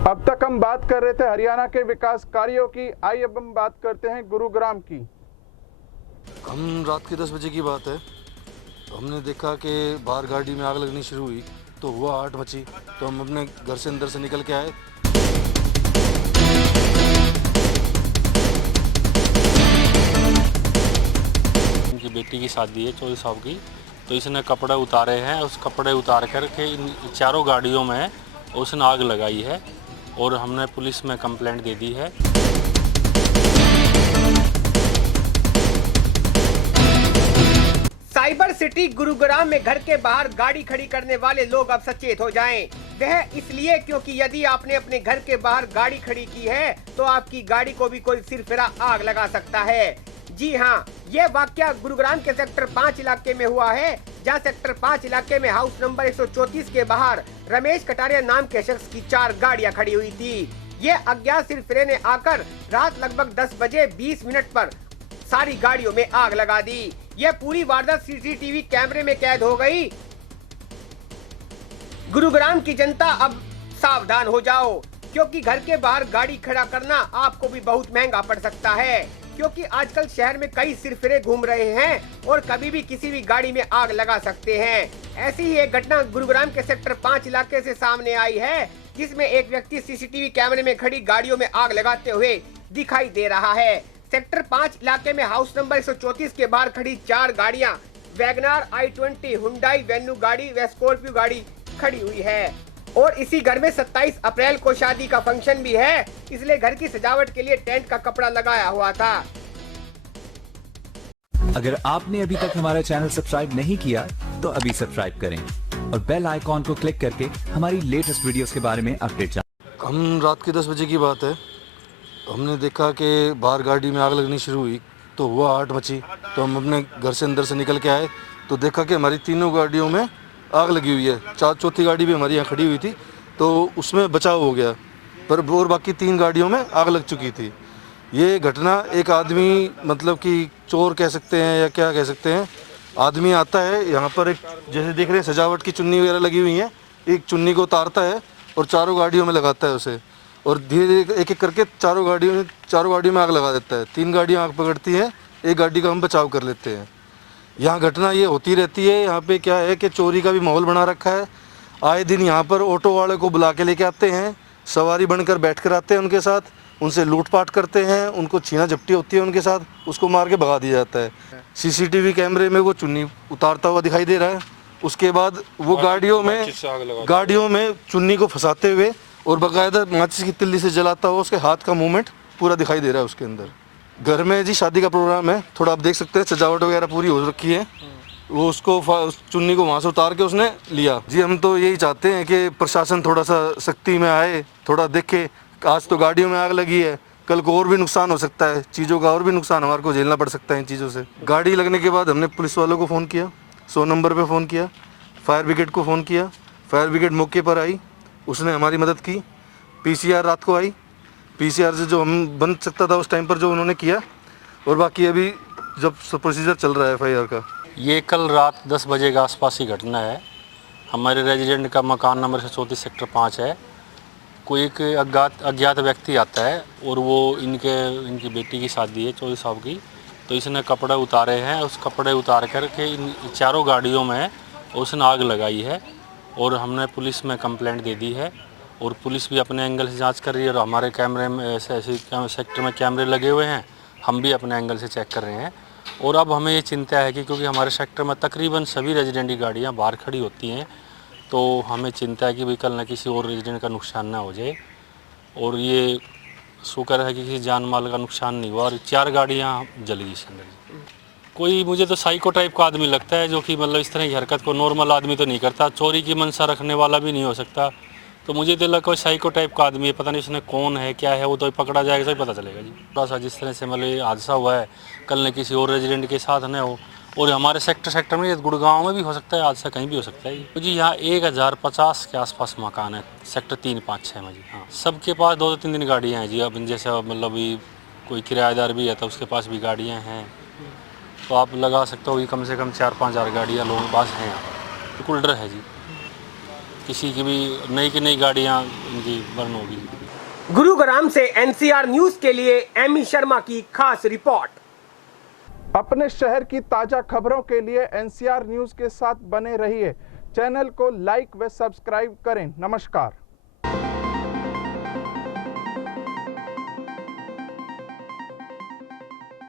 अब तक हम बात कर रहे थे हरियाणा के विकास कार्यों की। आइए अब हम बात करते हैं गुरुग्राम की। हम रात के 10 बजे की बात है, तो हमने देखा कि बाहर गाड़ी में आग लगनी शुरू हुई, तो हुआ 8 मची। तो हम अपने घर से अंदर से निकल के आए। इनकी बेटी की शादी है 24 साल की, तो इसने कपड़े उतारे हैं। उस कपड़े उतार कर के इन चारों गाड़ियों में उसने आग लगाई है और हमने पुलिस में कंप्लेंट दे दी है। साइबर सिटी गुरुग्राम में घर के बाहर गाड़ी खड़ी करने वाले लोग अब सचेत हो जाएं। वह इसलिए क्योंकि यदि आपने अपने घर के बाहर गाड़ी खड़ी की है तो आपकी गाड़ी को भी कोई सिरफिरा आग लगा सकता है। जी हाँ, ये वाकया गुरुग्राम के सेक्टर 5 इलाके में हुआ है, जहाँ सेक्टर 5 इलाके में हाउस नंबर 134 के बाहर रमेश कटारिया नाम के शख्स की 4 गाड़ियाँ खड़ी हुई थी। ये अज्ञात सिरफिरे ने आकर रात लगभग 10 बजे 20 मिनट पर सारी गाड़ियों में आग लगा दी। यह पूरी वारदात सीसीटीवी कैमरे में कैद हो गई। गुरुग्राम की जनता अब सावधान हो जाओ, क्योंकि घर के बाहर गाड़ी खड़ा करना आपको भी बहुत महंगा पड़ सकता है, क्योंकि आजकल शहर में कई सिरफिरे घूम रहे हैं और कभी भी किसी भी गाड़ी में आग लगा सकते हैं। ऐसी ही एक घटना गुरुग्राम के सेक्टर 5 इलाके से सामने आई है, जिसमें एक व्यक्ति सीसीटीवी कैमरे में खड़ी गाड़ियों में आग लगाते हुए दिखाई दे रहा है। सेक्टर 5 इलाके में हाउस नंबर 134 के बाहर खड़ी 4 गाड़ियां वैगनार, i20, हुंडई वेन्यू गाड़ी व स्कॉर्पियो गाड़ी खड़ी हुई है और इसी घर में 27 अप्रैल को शादी का फंक्शन भी है, इसलिए घर की सजावट के लिए टेंट का कपड़ा लगाया हुआ था। अगर आपने अभी तक हमारा चैनल सब्सक्राइब नहीं किया तो अभी सब्सक्राइब करें और बेल आइकॉन को क्लिक करके हमारी लेटेस्ट वीडियोस के बारे में अपडेट जानें। हम रात के 10 बजे की बात है, हमने देखा कि बाहर गाड़ी में आग लगनी शुरू हुई, तो हुआ 8 मची। तो हम अपने घर से अंदर से निकल के आए, तो देखा कि हमारी तीनों गाड़ियों में आग लगी हुई है। चौथी गाड़ी भी हमारी यहाँ खड़ी हुई थी, तो उसमें बचाव हो गया, पर और बाकी 3 गाड़ियों में आग लग चुकी थी। ये घटना एक आदमी, मतलब कि चोर कह सकते हैं या क्या कह सकते हैं, आदमी आता है यहाँ पर, एक जैसे देख रहे हैं सजावट की चुन्नी वगैरह लगी हुई है, एक चुन्नी को उतारता है और चारों गाड़ियों में लगाता है उसे, और धीरे धीरे एक एक करके चारों गाड़ियों में आग लगा देता है। 3 गाड़ियाँ आग पकड़ती हैं, एक गाड़ी का हम बचाव कर लेते हैं। यहाँ घटना ये होती रहती है। यहाँ पे क्या है कि चोरी का भी माहौल बना रखा है। आए दिन यहाँ पर ऑटो वाले को बुला के लेके आते हैं, सवारी बनकर बैठ कर आते हैं उनके साथ, उनसे लूटपाट करते हैं, उनको छीना झपटी होती है उनके साथ, उसको मार के भगा दिया जाता है। सीसीटीवी कैमरे में वो चुन्नी उतारता हुआ दिखाई दे रहा है। उसके बाद वो गाड़ियों में चुन्नी को फंसाते हुए और बाकायदा माचिस की तिल्ली से जलाता हुआ उसके हाथ का मूवमेंट पूरा दिखाई दे रहा है उसके अंदर। घर में जी शादी का प्रोग्राम है, थोड़ा आप देख सकते हैं सजावट वगैरह पूरी हो रखी है। वो उसको उस चुन्नी को वहाँ से उतार के उसने लिया। जी हम तो यही चाहते हैं कि प्रशासन थोड़ा सा सख्ती में आए, थोड़ा देखे। आज तो गाड़ियों में आग लगी है, कल को और भी नुकसान हो सकता है, चीज़ों का और भी नुकसान हमारे को झेलना पड़ सकता है इन चीज़ों से। गाड़ी लगने के बाद हमने पुलिस वालों को फ़ोन किया, 100 नंबर पर फ़ोन किया, फायर ब्रिगेड को फ़ोन किया। फायर ब्रिगेड मौके पर आई, उसने हमारी मदद की। पीसीआर रात को आई, पीसीआर से जो हम बन सकता था उस टाइम पर जो उन्होंने किया, और बाकी अभी जब प्रोसीजर चल रहा है एफआईआर का। ये कल रात 10 बजे के आसपास की घटना है। हमारे रेजिडेंट का मकान नंबर 134 सेक्टर 5 है। कोई एक अज्ञात व्यक्ति आता है और वो इनकी बेटी की शादी है 24 साल की, तो इसने कपड़े उतारे हैं। उस कपड़े उतार कर के इन चारों गाड़ियों में उसने आग लगाई है और हमने पुलिस में कंप्लेंट दे दी है और पुलिस भी अपने एंगल से जांच कर रही है। और हमारे कैमरे में ऐसे सेक्टर में कैमरे लगे हुए हैं, हम भी अपने एंगल से चेक कर रहे हैं। और अब हमें ये चिंता है कि क्योंकि हमारे सेक्टर में तकरीबन सभी रेजिडेंट की गाड़ियाँ बाहर खड़ी होती हैं, तो हमें चिंता है कि भाई कल ना किसी और रेजिडेंट का नुकसान ना हो जाए। और ये शुक्र है कि किसी जान माल का नुकसान नहीं हुआ और 4 गाड़ियाँ जल गई इसके अंदर। कोई मुझे तो साइको टाइप का आदमी लगता है, जो कि मतलब इस तरह की हरकत को नॉर्मल आदमी तो नहीं करता। चोरी की मंशा रखने वाला भी नहीं हो सकता, तो मुझे तो लगा कोई साइको टाइप का आदमी है। पता नहीं उसने कौन है क्या है, वो तो पकड़ा जाएगा तो ही पता चलेगा जी। थोड़ा सा जिस तरह से मतलब हादसा हुआ है, कल ने किसी और रेजिडेंट के साथ न हो। और हमारे सेक्टर में गुड़गांव में भी हो सकता है हादसा, कहीं भी हो सकता है तो जी। यहाँ 1050 के आसपास मकान है सेक्टर 3, 5, 6 में जी। हाँ, सबके पास 2-3 गाड़ियाँ हैं जी। अब जैसे मतलब कोई किराएदार भी है तो उसके पास भी गाड़ियाँ हैं, तो आप लगा सकते हो कि कम से कम 4-5 हज़ार गाड़ियाँ लोगों के पास हैं। तो बिल्कुल डर है जी। किसी की भी नई की नई गाड़ियाँ इनकी बर्न होगी। गुरुग्राम से एनसीआर न्यूज के लिए एमी शर्मा की खास रिपोर्ट। अपने शहर की ताजा खबरों के लिए एनसीआर न्यूज के साथ बने रहिए। चैनल को लाइक व सब्सक्राइब करें। नमस्कार।